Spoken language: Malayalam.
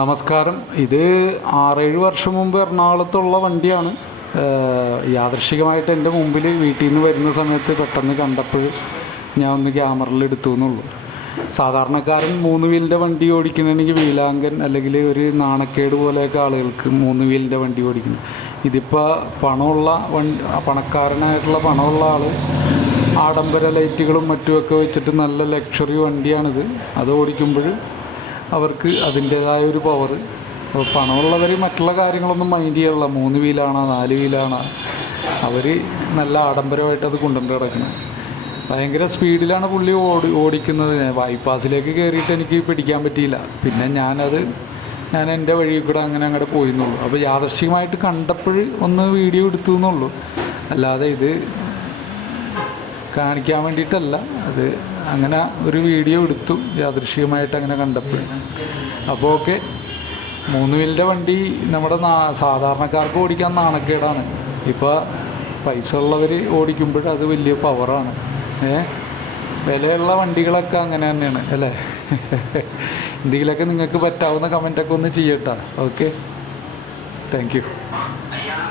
നമസ്കാരം. ഇത് 6-7 വർഷം മുമ്പ് എറണാകുളത്തുള്ള വണ്ടിയാണ്. യാദൃശ്ചികമായിട്ട് എൻ്റെ മുമ്പിൽ വീട്ടിൽ നിന്ന് വരുന്ന സമയത്ത് പെട്ടെന്ന് കണ്ടപ്പോൾ ഞാൻ ഒന്ന് ക്യാമറയിൽ എടുത്തു എന്നുള്ളൂ. സാധാരണക്കാരൻ 3 വീലിൻ്റെ വണ്ടി ഓടിക്കണമെങ്കിൽ വീലാങ്കൻ അല്ലെങ്കിൽ ഒരു നാണക്കേട് പോലെയൊക്കെ ആളുകൾക്ക് 3 വീലിൻ്റെ വണ്ടി ഓടിക്കുന്നത്. ഇതിപ്പോൾ പണക്കാരനായിട്ടുള്ള പണമുള്ള ആൾ ആഡംബര ലൈറ്റുകളും മറ്റുമൊക്കെ വെച്ചിട്ട് നല്ല ലക്ഷറി വണ്ടിയാണിത്. അത് ഓടിക്കുമ്പോൾ അവർക്ക് അതിൻ്റേതായ ഒരു പവർ. അപ്പോൾ പണമുള്ളവർ മറ്റുള്ള കാര്യങ്ങളൊന്നും മൈൻഡ് ചെയ്യാറില്ല. 3 വീലാണോ 4 വീലാണോ, അവർ നല്ല ആഡംബരമായിട്ട് അത് കൊണ്ടുകൊണ്ട് കിടക്കുന്നത്. ഭയങ്കര സ്പീഡിലാണ് പുള്ളി ഓടിക്കുന്നത്. ബൈപ്പാസിലേക്ക് കയറിയിട്ട് എനിക്ക് പിടിക്കാൻ പറ്റിയില്ല. പിന്നെ ഞാൻ എൻ്റെ വഴിയിൽ കൂടെ അങ്ങോട്ട് പോയിന്നുള്ളൂ. അപ്പോൾ യാദൃശ്ചികമായിട്ട് കണ്ടപ്പോൾ ഒന്ന് വീഡിയോ എടുത്തു എന്നുള്ളൂ. അല്ലാതെ ഇത് കാണിക്കാൻ വേണ്ടിയിട്ടല്ല. അത് അങ്ങനെ ഒരു വീഡിയോ എടുത്തു യാദൃശ്ചികമായിട്ട് അങ്ങനെ കണ്ടപ്പോൾ. അപ്പോൾ ഓക്കെ, 3 വീലിൻ്റെ വണ്ടി നമ്മുടെ സാധാരണക്കാർക്ക് ഓടിക്കാൻ നാണക്കേടാണ്. ഇപ്പോൾ പൈസ ഉള്ളവർ ഓടിക്കുമ്പോൾ അത് വലിയ പവറാണ്. വിലയുള്ള വണ്ടികളൊക്കെ അങ്ങനെ തന്നെയാണ് അല്ലേ? എന്തെങ്കിലുമൊക്കെ നിങ്ങൾക്ക് പറ്റാവുന്ന കമൻറ്റൊക്കെ ഒന്ന് ചെയ്യട്ടോ. Okay, thank U.